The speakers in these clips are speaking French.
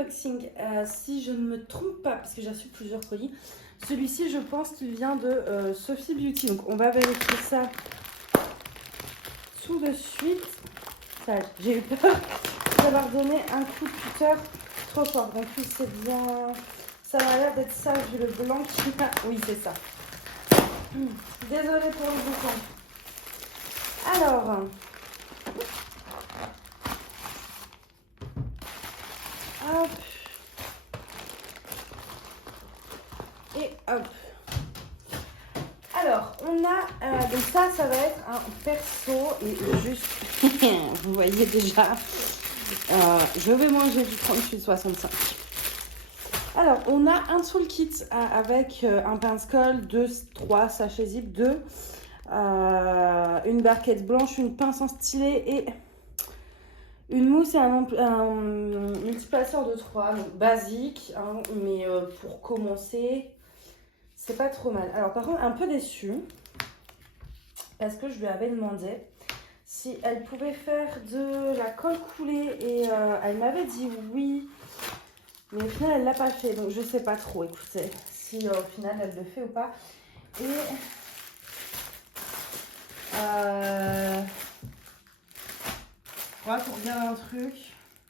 unboxing, si je ne me trompe pas, parce que j'ai reçu plusieurs colis. Celui-ci, je pense qu'il vient de Sophie Beauty. Donc, on va vérifier ça tout de suite. J'ai eu peur d'avoir donné un coup de cutter trop fort. Donc, oui, c'est bien. Ça m'a l'air d'être ça, vu le blanc qui a. Oui, c'est ça. Désolée pour le bouton. Alors. Hop. Et hop. Alors, on a, donc ça va être un perso et juste, vous voyez déjà, je vais manger du 38,65. Alors, on a un toolkit avec un pince-colle, 3 sachets zip, 2, une barquette blanche, une pince en stylet et une mousse et un multiplaceur de 3, donc basique, hein, mais pour commencer... C'est pas trop mal. Alors par contre, un peu déçue. Parce que je lui avais demandé si elle pouvait faire de la colle coulée. Et elle m'avait dit oui. Mais au final, elle l'a pas fait. Donc je sais pas trop, écoutez. Si au final, elle le fait ou pas. Et... ouais, pour regarder un truc.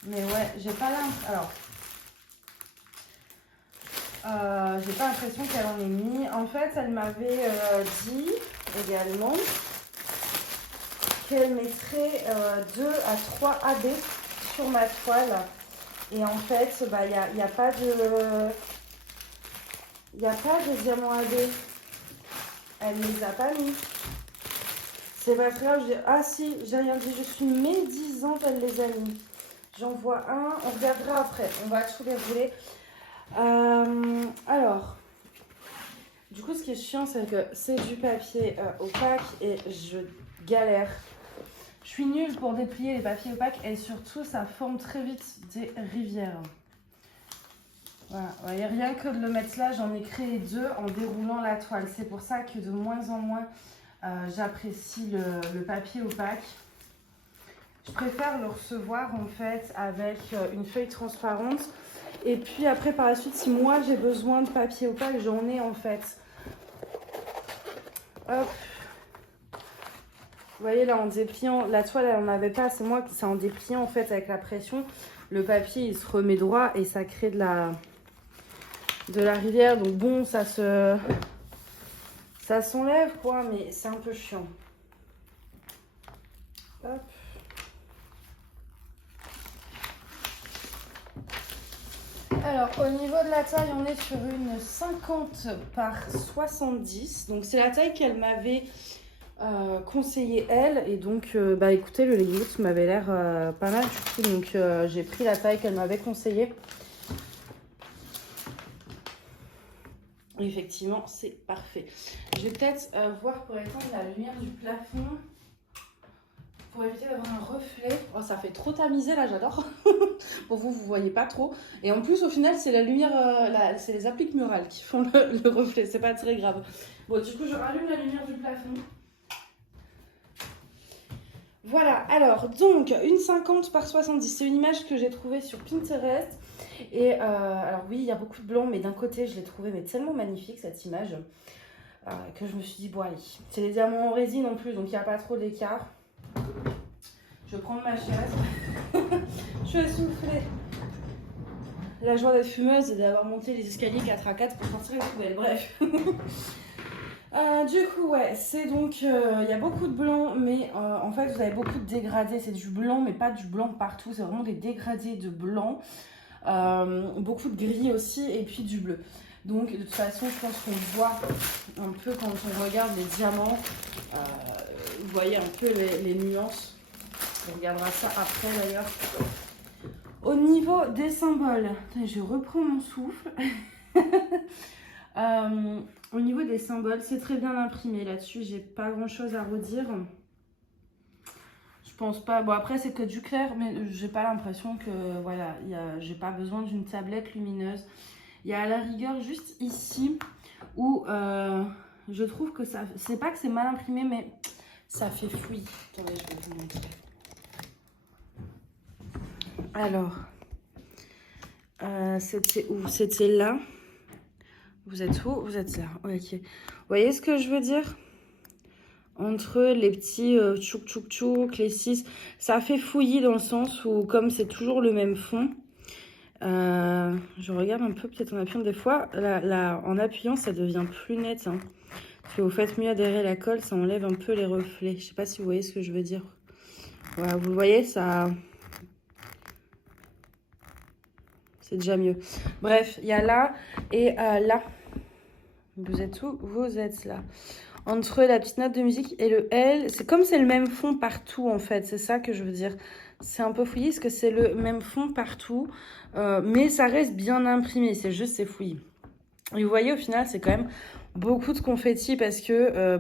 Mais ouais, j'ai pas là... Alors... j'ai pas l'impression qu'elle en ait mis. En fait, elle m'avait dit également qu'elle mettrait 2 à 3 AB sur ma toile. Et en fait, bah, y a pas de... Il n'y a pas de diamant AB. Elle ne les a pas mis. C'est pas très grave. Ah si, j'ai rien dit. Je suis médisante, elle les a mis. J'en vois un. On regardera après. On va tout dérouler. Alors, du coup, ce qui est chiant, c'est que c'est du papier opaque et je galère. Je suis nulle pour déplier les papiers opaques et surtout, ça forme très vite des rivières. Voilà, vous voyez, rien que de le mettre là, j'en ai créé 2 en déroulant la toile. C'est pour ça que de moins en moins, j'apprécie le papier opaque. Je préfère le recevoir en fait avec une feuille transparente. Et puis après, par la suite, si moi j'ai besoin de papier opaque, j'en ai en fait. Hop. Vous voyez là, en dépliant, la toile, elle n'en avait pas. C'est moi, c'est en dépliant en fait avec la pression. Le papier, il se remet droit et ça crée de la rivière. Donc bon, ça s'enlève quoi, mais c'est un peu chiant. Hop. Alors, au niveau de la taille, on est sur une 50 par 70. Donc, c'est la taille qu'elle m'avait conseillé, elle. Et donc, bah écoutez, le layout m'avait l'air pas mal du coup. Donc, j'ai pris la taille qu'elle m'avait conseillée. Effectivement, c'est parfait. Je vais peut-être voir pour étendre la lumière du plafond. Pour éviter d'avoir un reflet. Oh, ça fait trop tamisé là, j'adore. Pour vous, vous voyez pas trop. Et en plus, au final, c'est la lumière, c'est les appliques murales qui font le reflet. C'est pas très grave. Bon, du coup, je rallume la lumière du plafond. Voilà, alors, donc, une 50 par 70. C'est une image que j'ai trouvée sur Pinterest. Et alors, oui, il y a beaucoup de blanc, mais d'un côté, je l'ai trouvée mais tellement magnifique, cette image, que je me suis dit, bon, allez. C'est des diamants en résine en plus, donc il n'y a pas trop d'écart. Je vais prendre ma chaise. Je vais souffler. La joie d'être fumeuse et d'avoir monté les escaliers 4 à 4 pour sortir les poubelles. Bref. Du coup, ouais, c'est donc... il y a beaucoup de blanc, mais en fait, vous avez beaucoup de dégradés. C'est du blanc, mais pas du blanc partout. C'est vraiment des dégradés de blanc. Beaucoup de gris aussi, et puis du bleu. Donc, de toute façon, je pense qu'on voit un peu quand on regarde les diamants. Vous voyez un peu les nuances. On regardera ça après d'ailleurs. Au niveau des symboles, je reprends mon souffle. Au niveau des symboles, c'est très bien imprimé là-dessus. J'ai pas grand chose à redire. Je pense pas. Bon, après, c'est que du clair, mais j'ai pas l'impression que voilà, j'ai pas besoin d'une tablette lumineuse. Il y a à la rigueur juste ici où je trouve que ça. C'est pas que c'est mal imprimé, mais ça fait fluide. Attendez, je vais vous montrer. Alors, C'était où? C'était là. Vous êtes où? Vous êtes là. Ok. Vous voyez ce que je veux dire? Entre les petits tchouk tchouk tchouk, les 6, ça fait fouillis dans le sens où comme c'est toujours le même fond, je regarde un peu, peut-être en appuyant des fois, en appuyant ça devient plus net. Hein. Parce que vous faites mieux adhérer la colle, ça enlève un peu les reflets. Je sais pas si vous voyez ce que je veux dire. Voilà, vous le voyez, ça... C'est déjà mieux. Bref, il y a là et là. Vous êtes où? Vous êtes là. Entre la petite note de musique et le L, c'est comme c'est le même fond partout en fait, c'est ça que je veux dire. C'est un peu fouillis parce que c'est le même fond partout, mais ça reste bien imprimé, c'est juste c'est fouillis. Et vous voyez au final c'est quand même beaucoup de confetti parce que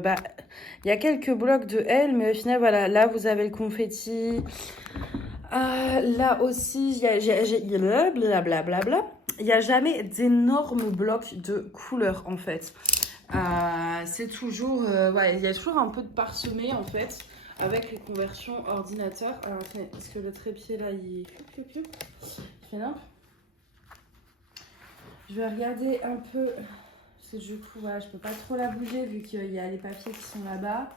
il y a quelques blocs de L, mais au final voilà, là vous avez le confetti. Là aussi, il y a blablabla. Il n'y a jamais d'énormes blocs de couleurs en fait. C'est toujours, ouais, il y a toujours un peu de parsemé en fait avec les conversions ordinateur. Alors est-ce que le trépied là il fait nimp? Je vais regarder un peu, parce que du coup voilà, je peux pas trop la bouger vu qu'il y a les papiers qui sont là-bas.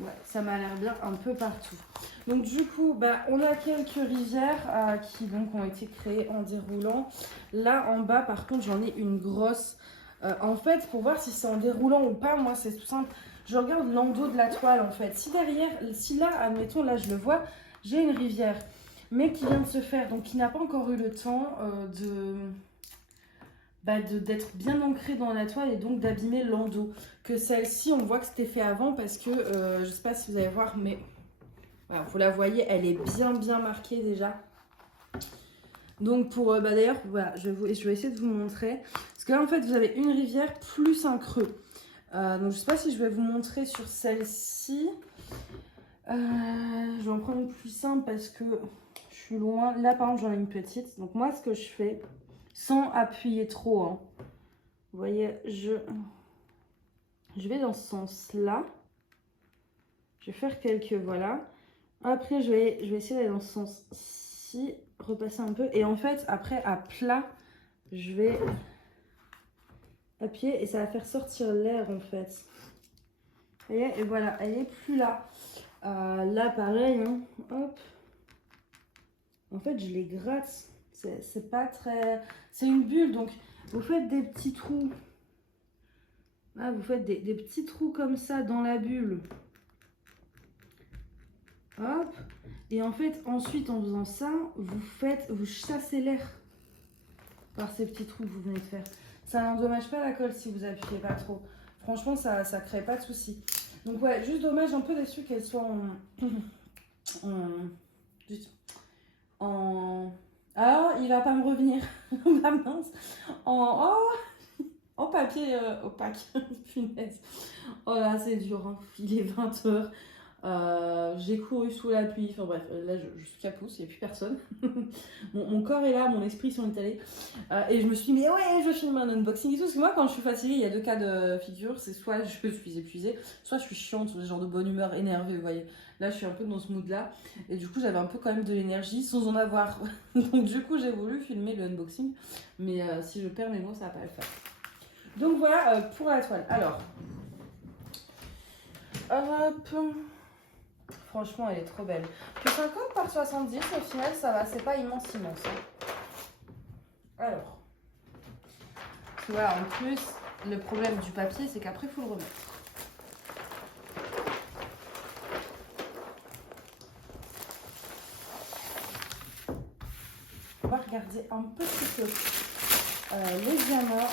Ouais, ça m'a l'air bien un peu partout. Donc du coup, on a quelques rivières qui donc ont été créées en déroulant. Là en bas, par contre, j'en ai une grosse. En fait, pour voir si c'est en déroulant ou pas, moi c'est tout simple. Je regarde l'endos de la toile en fait. Si derrière, si là, admettons, là je le vois, j'ai une rivière, mais qui vient de se faire, donc qui n'a pas encore eu le temps d'être bien ancrée dans la toile et donc d'abîmer l'endos. Que celle-ci, on voit que c'était fait avant parce que, je sais pas si vous allez voir, mais voilà, vous la voyez, elle est bien marquée déjà. Donc pour, d'ailleurs, voilà, je vais essayer de vous montrer. Parce que là, en fait, vous avez une rivière plus un creux. Donc je sais pas si je vais vous montrer sur celle-ci. Je vais en prendre une plus simple parce que je suis loin. Là, par exemple, j'en ai une petite. Donc moi, ce que je fais, sans appuyer trop, hein. Vous voyez, je vais dans ce sens-là. Je vais faire quelques, voilà. Après, je vais essayer d'aller dans ce sens-ci, repasser un peu. Et en fait, après, à plat, je vais appuyer et ça va faire sortir l'air, en fait. Vous voyez, et voilà, elle est plus là. Là, pareil, hein. Hop. En fait, je les gratte. C'est pas très... C'est une bulle, donc vous faites des petits trous. Là, vous faites des petits trous comme ça dans la bulle. Hop. Et en fait, ensuite, en faisant ça, vous chassez l'air par ces petits trous que vous venez de faire. Ça n'endommage pas la colle si vous appuyez pas trop. Franchement, ça crée pas de soucis. Donc ouais, juste dommage un peu déçu qu'elle soit Ah, il va pas me revenir. La mince. En papier opaque. Punaise. Oh là, c'est dur. Hein. Il est 20h. J'ai couru sous la pluie. Enfin bref, là je suis capousse, il n'y a plus personne. mon corps est là, mon esprit s'en est allé. Et je me suis dit, mais ouais, je filme un unboxing et tout. Parce que moi, quand je suis fatiguée, il y a deux cas de figure. C'est soit je suis épuisée, soit je suis chiante, genre de bonne humeur, énervée, vous voyez. Là, je suis un peu dans ce mood-là. Et du coup, j'avais un peu quand même de l'énergie sans en avoir. Donc du coup, j'ai voulu filmer le unboxing. Mais si je perds mes mots, ça va pas le faire. Donc voilà pour la toile. Alors, hop. Franchement, elle est trop belle. Plus 50 par 70, au final, ça va. C'est pas immense. Alors, voilà, en plus, le problème du papier, c'est qu'après, il faut le remettre. On va regarder un petit peu les diamants.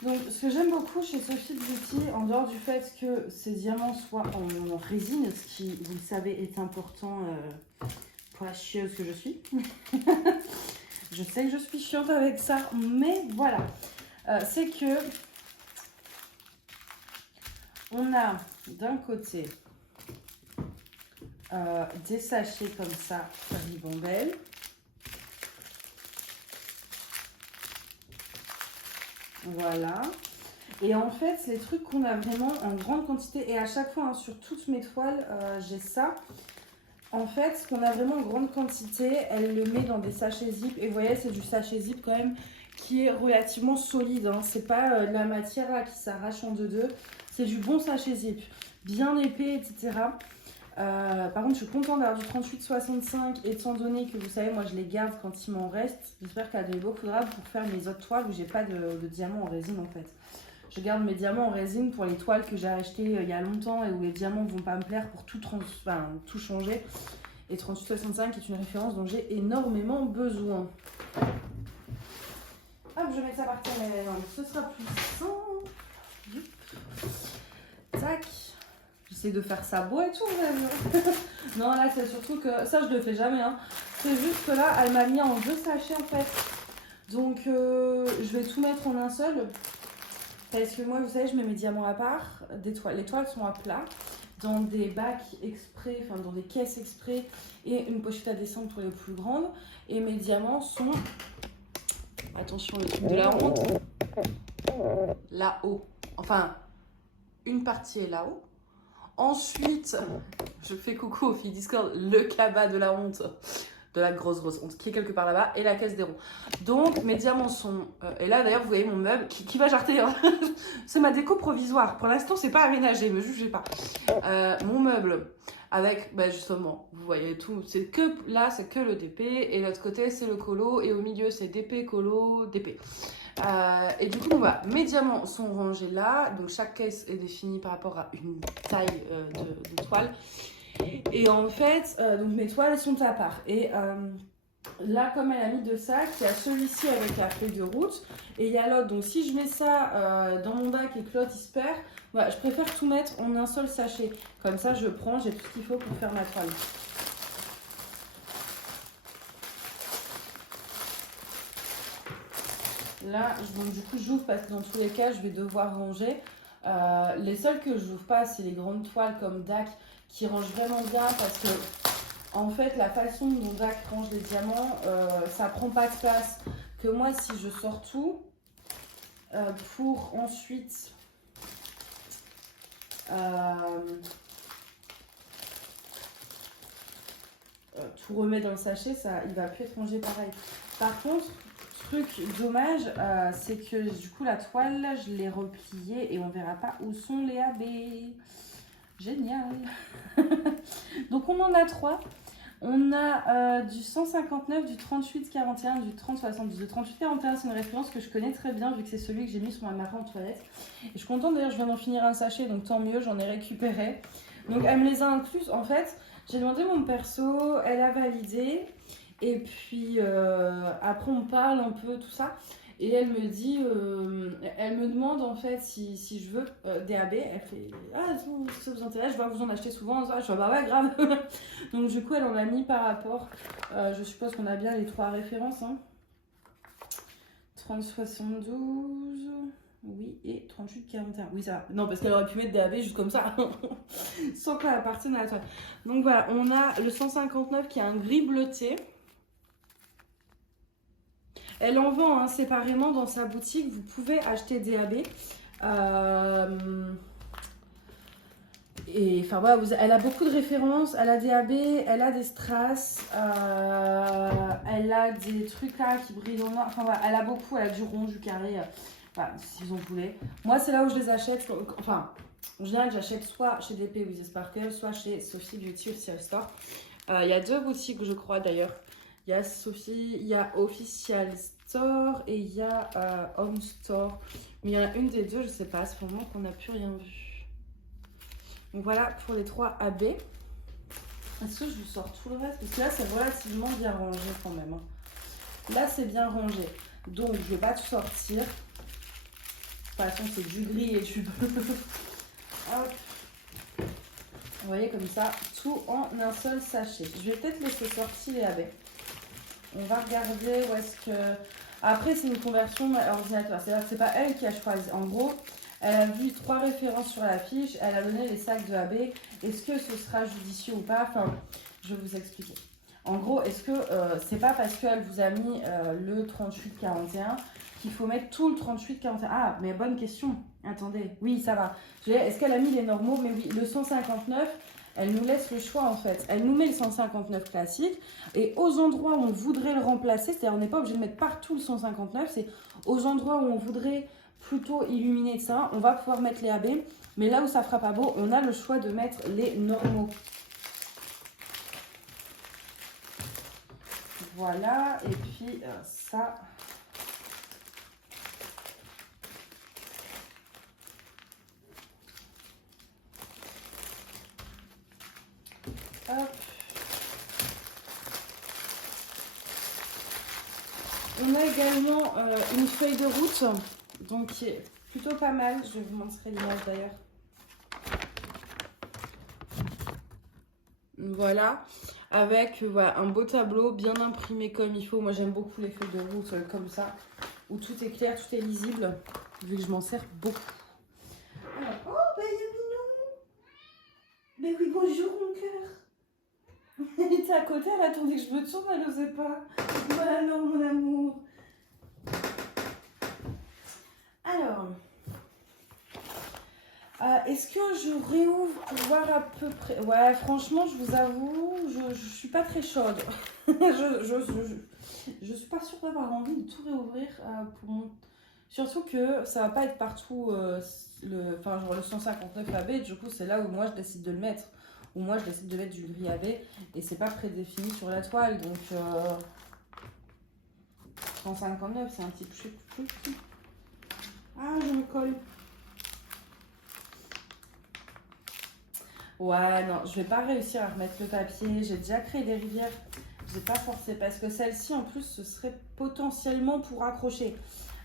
Donc, ce que j'aime beaucoup chez Sophie Beauty, en dehors du fait que ces diamants soient en résine, ce qui, vous le savez, est important pour la chieuse que je suis. Je sais que je suis chiante avec ça, mais voilà. C'est que on a d'un côté des sachets comme ça, ribambelle. Voilà. Et en fait, c'est les trucs qu'on a vraiment en grande quantité. Et à chaque fois, hein, sur toutes mes toiles, j'ai ça. En fait, ce qu'on a vraiment en grande quantité, elle le met dans des sachets zip. Et vous voyez, c'est du sachet zip quand même qui est relativement solide. Hein. C'est pas de la matière là, qui s'arrache en deux. C'est du bon sachet zip. Bien épais, etc. Par contre, je suis contente d'avoir du 38,65 étant donné que vous savez, moi je les garde quand il m'en reste. J'espère qu'elle a donné beaucoup de rab pour faire mes autres toiles où j'ai pas de diamants en résine en fait. Je garde mes diamants en résine pour les toiles que j'ai achetées il y a longtemps et où les diamants ne vont pas me plaire pour tout changer. Et 38,65 est une référence dont j'ai énormément besoin. Hop, je mets ça par terre, mais ce sera plus simple. Tac. J'essaie de faire ça beau et tout même. Non, là c'est surtout que ça je le fais jamais. Hein. C'est juste que là elle m'a mis en 2 sachets en fait. Donc je vais tout mettre en un seul. Parce que moi vous savez je mets mes diamants à part. Les toiles sont à plat. Dans des bacs exprès, enfin dans des caisses exprès. Et une pochette à descendre pour les plus grandes. Et mes diamants sont... Attention le truc de la honte. Là-haut. Enfin, une partie est là-haut. Ensuite, je fais coucou aux filles Discord, le cabas de la honte, de la grosse honte, qui est quelque part là-bas, et la caisse des ronds. Donc, mes diamants sont... et là, d'ailleurs, vous voyez mon meuble qui va jarter. Hein. C'est ma déco provisoire. Pour l'instant, c'est pas aménagé, me jugez pas. Mon meuble, avec, bah, justement, vous voyez tout. C'est que là, c'est que le DP, et l'autre côté, c'est le colo, et au milieu, c'est DP, colo, DP. Et du coup, voilà, mes diamants sont rangés là. Donc, chaque caisse est définie par rapport à une taille de toile. Et en fait, donc mes toiles sont à part. Et là, comme elle a mis 2 sacs, il y a celui-ci avec la feuille de route. Et il y a l'autre. Donc, si je mets ça dans mon bac et que l'autre il se perd, voilà, je préfère tout mettre en un seul sachet. Comme ça, je prends, j'ai tout ce qu'il faut pour faire ma toile. Là, donc, du coup, j'ouvre parce que dans tous les cas, je vais devoir ranger. Les seuls que je n'ouvre pas, c'est les grandes toiles comme DAC qui rangent vraiment bien parce que, en fait, la façon dont DAC range les diamants, ça prend pas de place. Que moi, si je sors tout, pour ensuite tout remettre dans le sachet, ça, il va plus être rangé pareil. Par contre, truc dommage, c'est que du coup la toile, je l'ai repliée et on verra pas où sont les AB. Génial. Donc on en a 3. On a du 159, du 38,41, du 30,72. Le 38,41, c'est une référence que je connais très bien vu que c'est celui que j'ai mis sur ma marin en toilette. Et je suis contente d'ailleurs, je viens d'en finir un sachet, donc tant mieux, j'en ai récupéré. Donc elle me les a inclus. En fait, j'ai demandé mon perso, elle a validé. Et puis après on parle un peu tout ça. Et elle me dit, elle me demande en fait si je veux des AB. Elle fait, ah si ça vous intéresse, je vais vous en acheter souvent. Je fais, bah ouais, grave. Donc du coup, elle en a mis par rapport. Je suppose qu'on a bien les 3 références. Hein. 30,72, oui, et 38,41. Oui, ça va. Non, parce qu'elle aurait pu mettre des AB juste comme ça, sans qu'elle appartienne à la toile. Donc voilà, on a le 159 qui est un gris bleuté. Elle en vend hein, séparément dans sa boutique. Vous pouvez acheter des AB. Et enfin voilà, elle a beaucoup de références. Elle a des AB, elle a des strass, elle a des trucs là qui brillent dans le noir. Enfin voilà, elle a beaucoup. Elle a du rond, du carré. Voilà, si vous en voulez. Moi, c'est là où je les achète. Enfin, en général, j'achète soit chez DP with Sparkle, soit chez Sophie Beauty Official Store. Il y a 2 boutiques, je crois d'ailleurs. Il y a Sophie, il y a Official Store et il y a Home Store. Mais il y en a une des 2, je sais pas, c'est pour le moment qu'on n'a plus rien vu. Donc voilà pour les 3 AB. Est-ce que je vous sors tout le reste? Parce que là, c'est relativement bien rangé quand même. Là, c'est bien rangé. Donc, je ne vais pas tout sortir. De toute façon, c'est du gris et du bleu. Hop. Vous voyez comme ça, tout en un seul sachet. Je vais peut-être laisser sortir les AB. On va regarder où est-ce que... Après, c'est une conversion ordinateur. C'est-à-dire que c'est pas elle qui a choisi. En gros, elle a vu 3 références sur la fiche. Elle a donné les sacs de AB. Est-ce que ce sera judicieux ou pas? Enfin, je vais vous expliquer. En gros, est-ce que c'est pas parce qu'elle vous a mis le 38,41 qu'il faut mettre tout le 38,41? Ah, mais bonne question. Attendez. Oui, ça va. Est-ce qu'elle a mis les normaux? Mais oui, le 159... elle nous laisse le choix en fait. Elle nous met le 159 classique et aux endroits où on voudrait le remplacer, c'est-à-dire on n'est pas obligé de mettre partout le 159, c'est aux endroits où on voudrait plutôt illuminer etc. On va pouvoir mettre les AB, mais là où ça fera pas beau, on a le choix de mettre les normaux. Voilà, et puis ça... Hop. On a également une feuille de route, donc qui est plutôt pas mal. Je vous montrerai l'image d'ailleurs. Voilà, avec voilà, un beau tableau bien imprimé comme il faut. Moi j'aime beaucoup les feuilles de route comme ça, où tout est clair, tout est lisible, vu que je m'en sers beaucoup. Alors, oh, bah il est mignon. Mais oui, bonjour mon cœur. Elle était à côté, elle attendait que je me tourne, elle n'osait pas. Voilà, non, mon amour. Alors, est-ce que je réouvre pour voir à peu près? Ouais, franchement, je vous avoue, je suis pas très chaude. je suis pas sûre d'avoir envie de tout réouvrir pour mon... Surtout que ça va pas être partout genre le 159 AB, du coup c'est là où moi je décide de le mettre. Ou moi je décide de mettre du gris AB et c'est pas prédéfini sur la toile, donc 159 c'est un petit peu plus. Ah, je me colle. Ouais, non, je vais pas réussir à remettre le papier. J'ai déjà créé des rivières. J'ai pas forcé parce que celle-ci, en plus, ce serait potentiellement pour accrocher.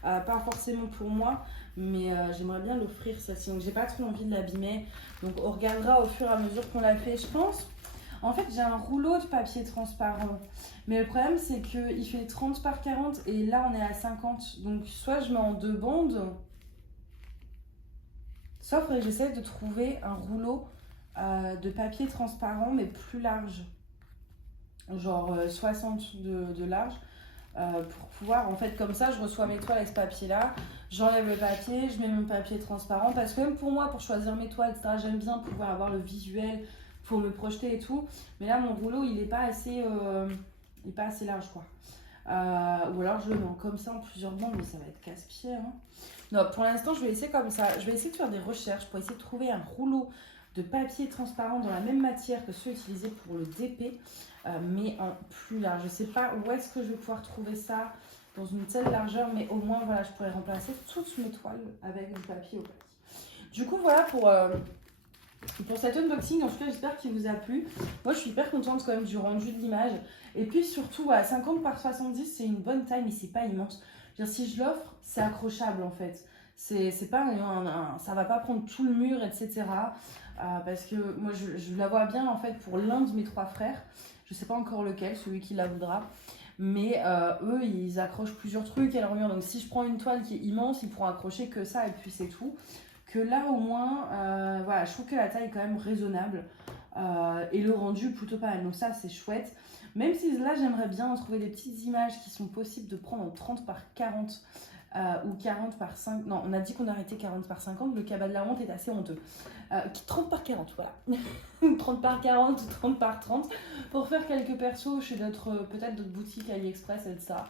Pas forcément pour moi, mais j'aimerais bien l'offrir celle-ci. Donc, j'ai pas trop envie de l'abîmer. Donc, on regardera au fur et à mesure qu'on la fait, je pense. En fait, j'ai un rouleau de papier transparent. Mais le problème, c'est qu'il fait 30 par 40 et là, on est à 50. Donc, soit je mets en 2 bandes, soit il faudrait que j'essaie de trouver un rouleau de papier transparent, mais plus large. Genre 60 de large. Pour pouvoir, en fait, comme ça, je reçois mes toiles avec ce papier-là. J'enlève le papier, je mets mon papier transparent. Parce que même pour moi, pour choisir mes toiles, etc., j'aime bien pouvoir avoir le visuel pour me projeter et tout. Mais là, mon rouleau, il n'est pas assez large, quoi. Ou alors je le mets comme ça en plusieurs bandes, mais ça va être casse-pied. Hein. Non, pour l'instant, je vais essayer comme ça. Je vais essayer de faire des recherches pour essayer de trouver un rouleau de papier transparent dans la même matière que ceux utilisés pour le DP, mais en plus large. Je ne sais pas où est-ce que je vais pouvoir trouver ça dans une telle largeur, mais au moins, voilà, je pourrais remplacer toutes mes toiles avec du papier opaque. Du coup, voilà pour cet unboxing. En tout cas, j'espère qu'il vous a plu. Moi, je suis hyper contente quand même du rendu de l'image. Et puis surtout, à 50 par 70, c'est une bonne taille, mais c'est pas immense. Je veux dire, si je l'offre, c'est accrochable en fait. C'est pas ça va pas prendre tout le mur, etc. Parce que moi, je la vois bien en fait pour l'un de mes 3 frères. Je sais pas encore lequel, celui qui la voudra. Mais eux, ils accrochent plusieurs trucs à leur mur. Donc si je prends une toile qui est immense, ils pourront accrocher que ça et puis c'est tout. Que là au moins, voilà, je trouve que la taille est quand même raisonnable et le rendu plutôt pas mal. Donc ça, c'est chouette. Même si là, j'aimerais bien trouver des petites images qui sont possibles de prendre en 30 par 40 ou 40 par 5. Non, on a dit qu'on arrêtait 40 par 50. Le cabas de la honte est assez honteux. 30 par 40, voilà. 30 par 40 ou 30 par 30 pour faire quelques persos chez peut-être d'autres boutiques AliExpress et de ça.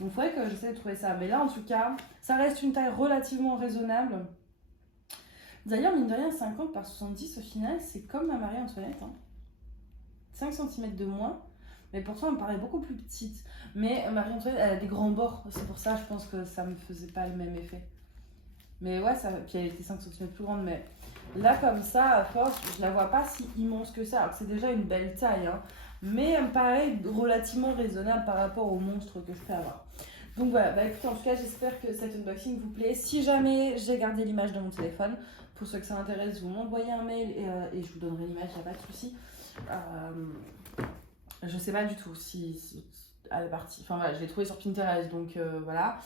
Donc il faudrait que j'essaie de trouver ça. Mais là, en tout cas, ça reste une taille relativement raisonnable. D'ailleurs, mine de rien, 50 par 70, au final, c'est comme ma Marie-Antoinette. Hein. 5 cm de moins, mais pourtant, elle me paraît beaucoup plus petite. Mais Marie-Antoinette, elle a des grands bords. C'est pour ça, je pense que ça me faisait pas le même effet. Mais ouais, puis elle était 5 cm plus grande. Mais là, comme ça, à force, je la vois pas si immense que ça. Alors que c'est déjà une belle taille. Hein. Mais elle me paraît relativement raisonnable par rapport au monstre que je peux avoir. Donc voilà, bah écoutez, en tout cas, j'espère que cet unboxing vous plaît. Si jamais j'ai gardé l'image de mon téléphone, pour ceux que ça intéresse, vous m'envoyez un mail et je vous donnerai l'image, il n'y a pas de souci. Je sais pas du tout si elle est partie. Enfin voilà, je l'ai trouvée sur Pinterest, donc voilà.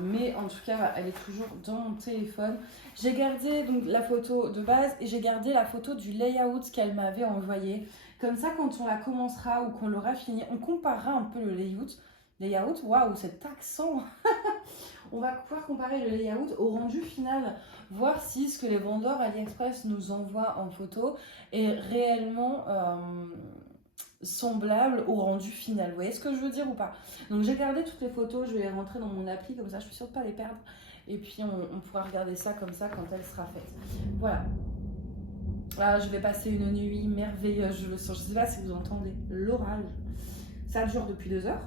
Mais en tout cas, voilà, elle est toujours dans mon téléphone. J'ai gardé donc la photo de base et j'ai gardé la photo du layout qu'elle m'avait envoyé. Comme ça, quand on la commencera ou qu'on l'aura fini, on comparera un peu le layout. Waouh, cet accent. On va pouvoir comparer le layout au rendu final, voir si ce que les vendeurs AliExpress nous envoient en photo est réellement semblable au rendu final. Vous voyez ce que je veux dire ou pas? Donc j'ai gardé toutes les photos, je vais les rentrer dans mon appli, comme ça je suis sûre de ne pas les perdre. Et puis on pourra regarder ça comme ça quand elle sera faite. Voilà. Ah, je vais passer une nuit merveilleuse, je le sens. Je ne sais pas si vous entendez l'orage. Ça dure depuis 2 heures.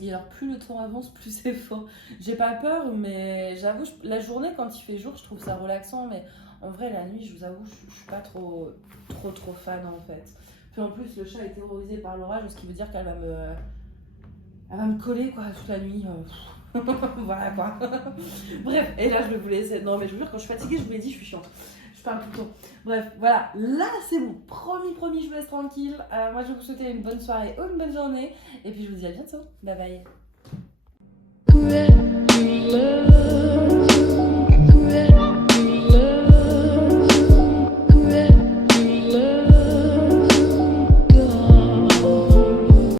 Et alors plus le temps avance, plus c'est fort. J'ai pas peur, mais j'avoue, la journée quand il fait jour, je trouve ça relaxant. Mais en vrai, la nuit, je vous avoue, je suis pas trop fan en fait. Puis en plus, le chat est terrorisé par l'orage, ce qui veut dire qu'elle va me coller quoi toute la nuit. Voilà quoi. Bref, et là je vais vous laisser. Non mais je vous jure, quand je suis fatiguée, je vous l'ai dit, je suis chiante. Je parle tout le temps. Bref, voilà, là c'est bon. Promis, je vous laisse tranquille. Moi je vais vous souhaiter une bonne soirée ou une bonne journée. Et puis je vous dis à bientôt. Bye bye.